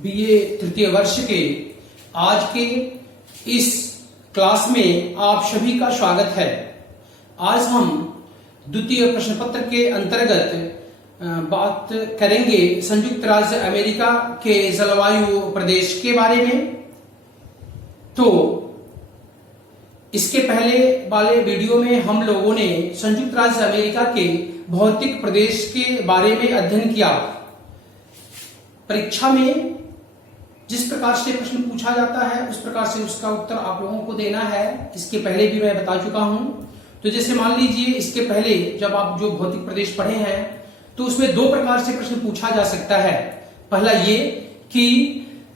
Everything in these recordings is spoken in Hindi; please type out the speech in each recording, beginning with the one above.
बीए तृतीय वर्ष के आज के इस क्लास में आप सभी का स्वागत है। आज हम द्वितीय प्रश्न पत्र के अंतर्गत बात करेंगे संयुक्त राज्य अमेरिका के जलवायु प्रदेश के बारे में। तो इसके पहले वाले वीडियो में हम लोगों ने संयुक्त राज्य अमेरिका के भौतिक प्रदेश के बारे में अध्ययन किया। परीक्षा में जिस प्रकार से प्रश्न पूछा जाता है उस प्रकार से उसका उत्तर आप लोगों को देना है। इसके पहले भी मैं बता चुका हूं। तो जैसे मान लीजिए इसके पहले जब आप जो भौतिक प्रदेश पढ़े हैं तो उसमें दो प्रकार से प्रश्न पूछा जा सकता है। पहला ये कि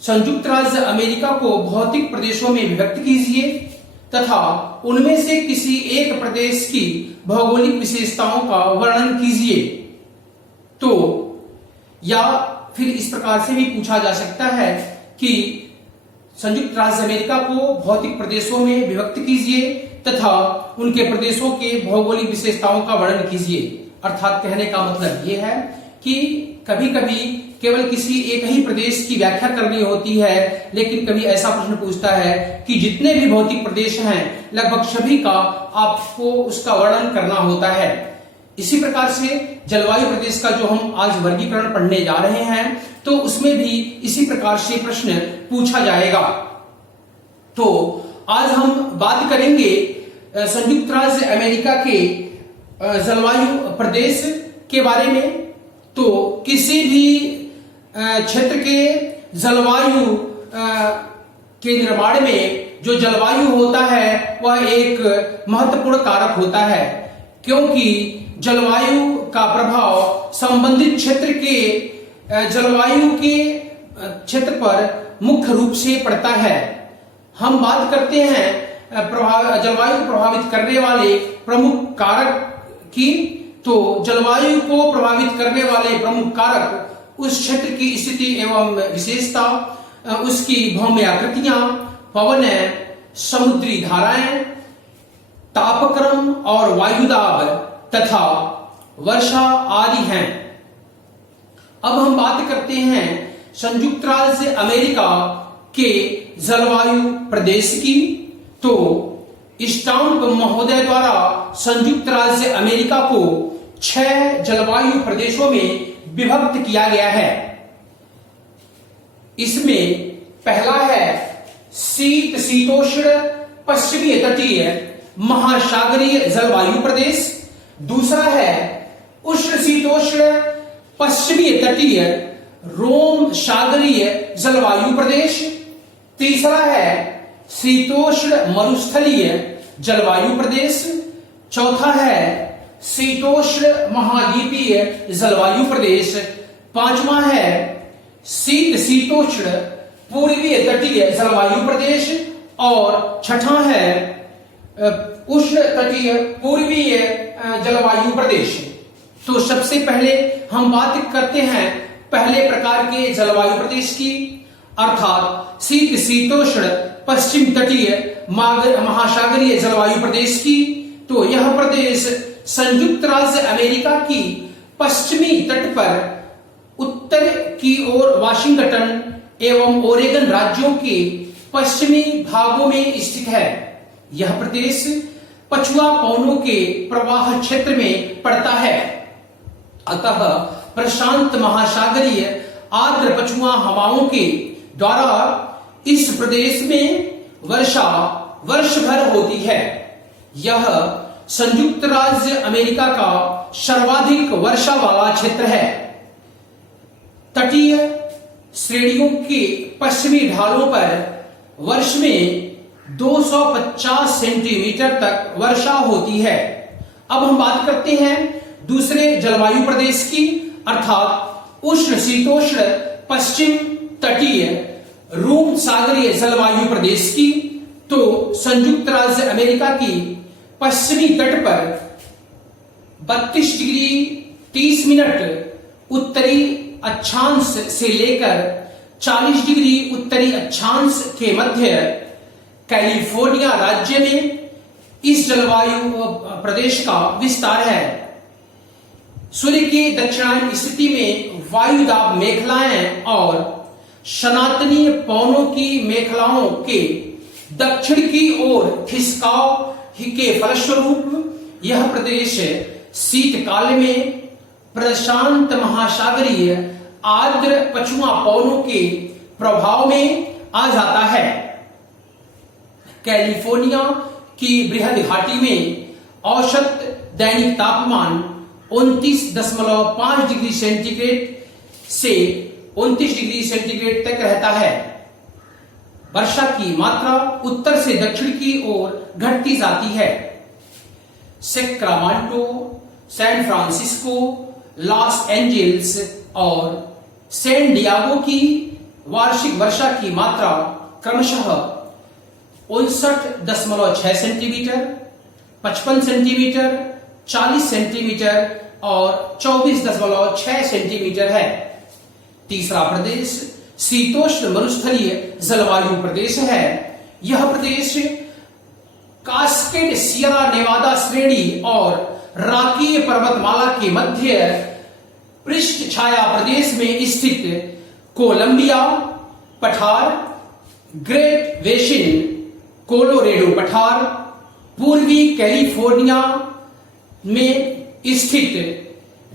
संयुक्त राज्य अमेरिका को भौतिक प्रदेशों में विभक्त कीजिए तथा उनमें से किसी एक प्रदेश की भौगोलिक विशेषताओं का वर्णन कीजिए। तो या फिर इस प्रकार से भी पूछा जा सकता है कि संयुक्त राज्य अमेरिका को भौतिक प्रदेशों में विभक्त कीजिए तथा उनके प्रदेशों के भौगोलिक विशेषताओं का वर्णन कीजिए। अर्थात कहने का मतलब यह है कि कभी कभी केवल किसी एक ही प्रदेश की व्याख्या करनी होती है, लेकिन कभी ऐसा प्रश्न पूछता है कि जितने भी भौतिक प्रदेश हैं लगभग सभी का आपको उसका वर्णन करना होता है। इसी प्रकार से जलवायु प्रदेश का जो हम आज वर्गीकरण पढ़ने जा रहे हैं तो उसमें भी इसी प्रकार से प्रश्न पूछा जाएगा। तो आज हम बात करेंगे संयुक्त राज्य अमेरिका के जलवायु प्रदेश के बारे में। तो किसी भी क्षेत्र के जलवायु के निर्माण में जो जलवायु होता है वह एक महत्वपूर्ण कारक होता है, क्योंकि जलवायु का प्रभाव संबंधित क्षेत्र के जलवायु के क्षेत्र पर मुख्य रूप से पड़ता है। हम बात करते हैं जलवायु को प्रभावित करने वाले प्रमुख कारक की। तो जलवायु को प्रभावित करने वाले प्रमुख कारक उस क्षेत्र की स्थिति एवं विशेषता, उसकी भौम्य आकृतियां, पवन, समुद्री धाराएं, तापक्रम और वायुदाब तथा वर्षा आदि हैं। अब हम बात करते हैं संयुक्त राज्य अमेरिका के जलवायु प्रदेश की। तो स्टाउट महोदय द्वारा संयुक्त राज्य अमेरिका को 6 जलवायु प्रदेशों में विभक्त किया गया है। इसमें पहला है शीतोष्ण पश्चिमी तटीय महासागरीय जलवायु प्रदेश। दूसरा है उष्ण शीतोष्ण पश्चिमी तटीय रोम सागरीय जलवायु प्रदेश। तीसरा है शीतोष्ण मरुस्थलीय जलवायु प्रदेश। चौथा है शीतोष्ण महाद्वीपीय जलवायु प्रदेश। पांचवा है शीतोष्ण पूर्वीय तटीय जलवायु प्रदेश। और छठा है उष्ण तटीय पूर्वीय जलवायु प्रदेश। तो सबसे पहले हम बात करते हैं पहले प्रकार के जलवायु प्रदेश की, अर्थात शीतोष्ण पश्चिम तटीय महासागरीय जलवायु प्रदेश की। तो यह प्रदेश संयुक्त राज्य अमेरिका की पश्चिमी तट पर उत्तर की ओर वाशिंगटन एवं ओरेगन राज्यों के पश्चिमी भागों में स्थित है। यह प्रदेश पछुआ पवनों के प्रवाह क्षेत्र में पड़ता है, अतः प्रशांत महासागरीय आर्द्र पछुआ हवाओं के द्वारा इस प्रदेश में वर्षा वर्ष भर होती है। यह संयुक्त राज्य अमेरिका का सर्वाधिक वर्षा वाला क्षेत्र है। तटीय श्रेणियों के पश्चिमी ढालों पर वर्ष में 250 सेंटीमीटर तक वर्षा होती है। अब हम बात करते हैं दूसरे जलवायु प्रदेश की, अर्थात उष्ण शीतोष्ण पश्चिम तटीय रोम सागरीय जलवायु प्रदेश की। तो संयुक्त राज्य अमेरिका की पश्चिमी तट पर 32 डिग्री 30 मिनट उत्तरी अक्षांश से लेकर 40 डिग्री उत्तरी अक्षांश के मध्य कैलिफोर्निया राज्य में इस जलवायु प्रदेश का विस्तार है। सूर्य की दक्षिणायन स्थिति में वायुदाब मेखलाएं और सनातनी पवनों की मेखलाओं के दक्षिण की ओर खिसकाव के फलस्वरूप यह प्रदेश शीतकाल में प्रशांत महासागरीय आर्द्र पछुआ पवनों के प्रभाव में आ जाता है। कैलिफोर्निया की बृहद घाटी में औसत दैनिक तापमान 29.5 डिग्री सेंटीग्रेड से 29 डिग्री सेंटीग्रेड तक रहता है। वर्षा की मात्रा उत्तर से दक्षिण की ओर घटती जाती है। Sacramento, San Francisco, Los Angeles और सैन डियागो की वार्षिक वर्षा की मात्रा क्रमशः 59.6 सेंटीमीटर, 55 सेंटीमीटर, 40 सेंटीमीटर और 24.6 सेंटीमीटर है। तीसरा प्रदेश शीतोष्ण मरुस्थलीय जलवायु प्रदेश है। यह प्रदेश कास्केड सियरा नेवादा श्रेणी और राकीय पर्वतमाला के मध्य पृष्ठ छाया प्रदेश में स्थित कोलंबिया पठार, ग्रेट बेसिन, कोलोरेडो पठार, पूर्वी कैलिफोर्निया में स्थित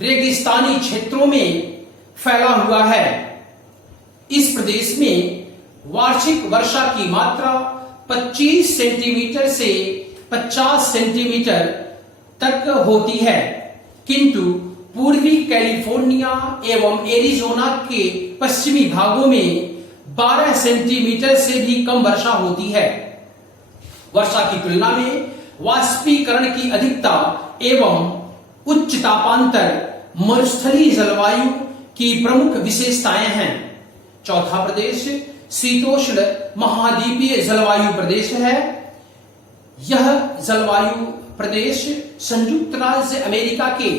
रेगिस्तानी क्षेत्रों में फैला हुआ है। इस प्रदेश में वार्षिक वर्षा की मात्रा 25 सेंटीमीटर से 50 सेंटीमीटर तक होती है, किंतु पूर्वी कैलिफोर्निया एवं एरिजोना के पश्चिमी भागों में 12 सेंटीमीटर से भी कम वर्षा होती है। वर्षा की तुलना में वाष्पीकरण की अधिकता एवं उच्च तापांतर मरुस्थलीय जलवायु की प्रमुख विशेषताएं हैं। चौथा प्रदेश शीतोष्ण महाद्वीपीय जलवायु प्रदेश है। यह जलवायु प्रदेश संयुक्त राज्य अमेरिका के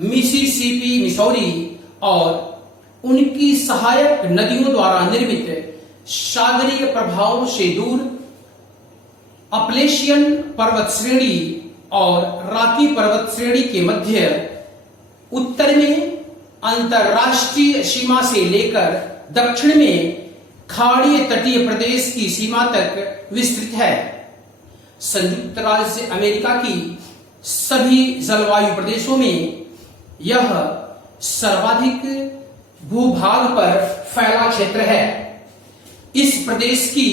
मिसिसिपी, मिसौरी और उनकी सहायक नदियों द्वारा निर्मित सागरीय प्रभावों से दूर अपलेशियन पर्वत श्रेणी और रॉकी पर्वत श्रेणी के मध्य उत्तर में अंतरराष्ट्रीय सीमा से लेकर दक्षिण में खाड़ीय तटीय प्रदेश की सीमा तक विस्तृत है। संयुक्त राज्य अमेरिका की सभी जलवायु प्रदेशों में यह सर्वाधिक भूभाग पर फैला क्षेत्र है। इस प्रदेश की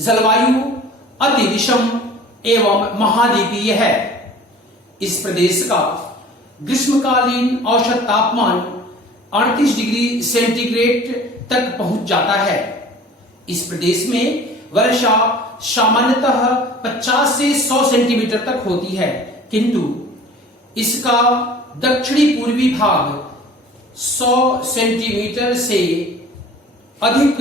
जलवायु अति विषम एवं महाद्वीपीय है। इस प्रदेश का ग्रीष्मकालीन औसत तापमान 38 डिग्री सेंटीग्रेड तक पहुंच जाता है। इस प्रदेश में वर्षा सामान्यतः 50 से 100 सेंटीमीटर तक होती है, किंतु इसका दक्षिणी पूर्वी भाग 100 सेंटीमीटर से अधिक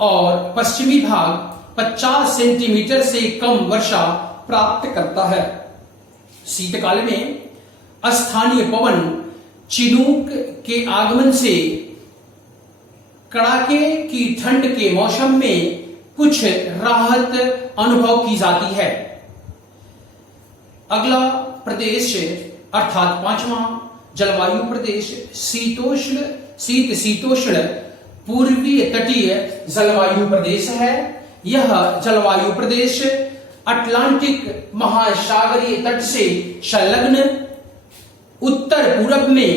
और पश्चिमी भाग 50 सेंटीमीटर से कम वर्षा प्राप्त करता है। शीतकाल में स्थानीय पवन चिनूक के आगमन से कड़ाके की ठंड के मौसम में कुछ राहत अनुभव की जाती है। अगला प्रदेश अर्थात पांचवा जलवायु प्रदेश शीत शीतोष्ण पूर्वी तटीय जलवायु प्रदेश है। यह जलवायु प्रदेश अटलांटिक महासागरीय तट से संलग्न उत्तर पूर्व में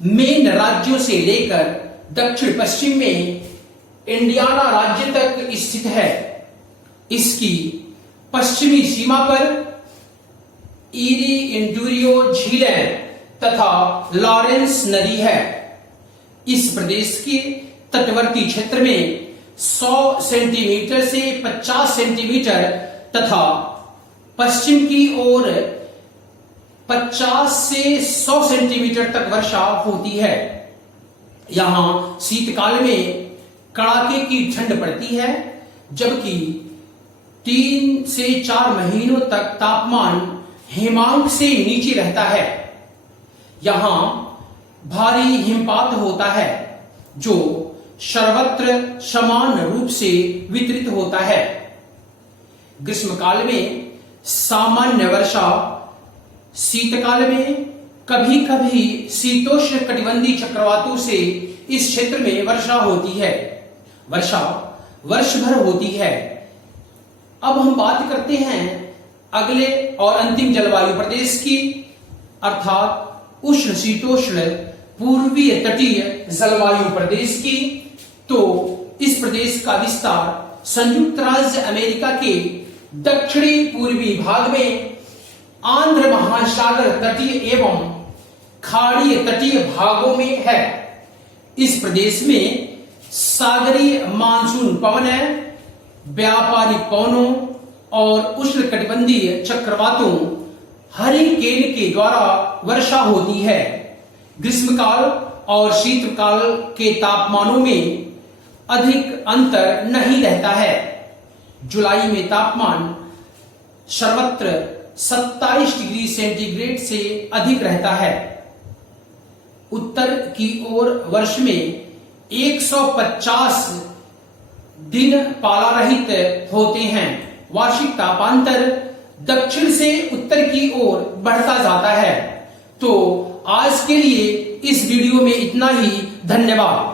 मेन राज्यों से लेकर दक्षिण पश्चिम में इंडियाना राज्य तक स्थित है। इसकी पश्चिमी सीमा पर ईरी, इंटूरियो झीलें तथा लॉरेंस नदी है। इस प्रदेश के तटवर्ती क्षेत्र में 100 सेंटीमीटर से 50 सेंटीमीटर तथा पश्चिम की ओर 50 से 100 सेंटीमीटर तक वर्षा होती है। यहां शीतकाल में कड़ाके की ठंड पड़ती है, जबकि 3 से 4 महीनों तक तापमान हिमांक से नीचे रहता है। यहां भारी हिमपात होता है, जो सर्वत्र समान रूप से वितरित होता है। ग्रीष्मकाल में सामान्य वर्षा, शीतकाल में कभी कभी शीतोष्ण कटिबंधीय चक्रवातों से इस क्षेत्र में वर्षा होती है। वर्षा वर्ष भर होती है। अब हम बात करते हैं अगले और अंतिम जलवायु प्रदेश की, अर्थात उष्ण शीतोष्ण पूर्वीय तटीय जलवायु प्रदेश की। तो इस प्रदेश का विस्तार संयुक्त राज्य अमेरिका के दक्षिणी पूर्वी भाग में आंध्र महासागर तटीय एवं खाड़ीय तटीय भागों में है। इस प्रदेश में सागरीय मानसून पवन है, व्यापारिक पवनों और उष्णकटिबंधीय चक्रवातों हरिकेन के द्वारा वर्षा होती है। ग्रीष्मकाल और शीतकाल के तापमानों में अधिक अंतर नहीं रहता है। जुलाई में तापमान सर्वत्र 27 डिग्री सेंटीग्रेड से अधिक रहता है। उत्तर की ओर वर्ष में 150 दिन पाला रहित होते हैं। वार्षिक तापांतर दक्षिण से उत्तर की ओर बढ़ता जाता है। तो आज के लिए इस वीडियो में इतना ही। धन्यवाद।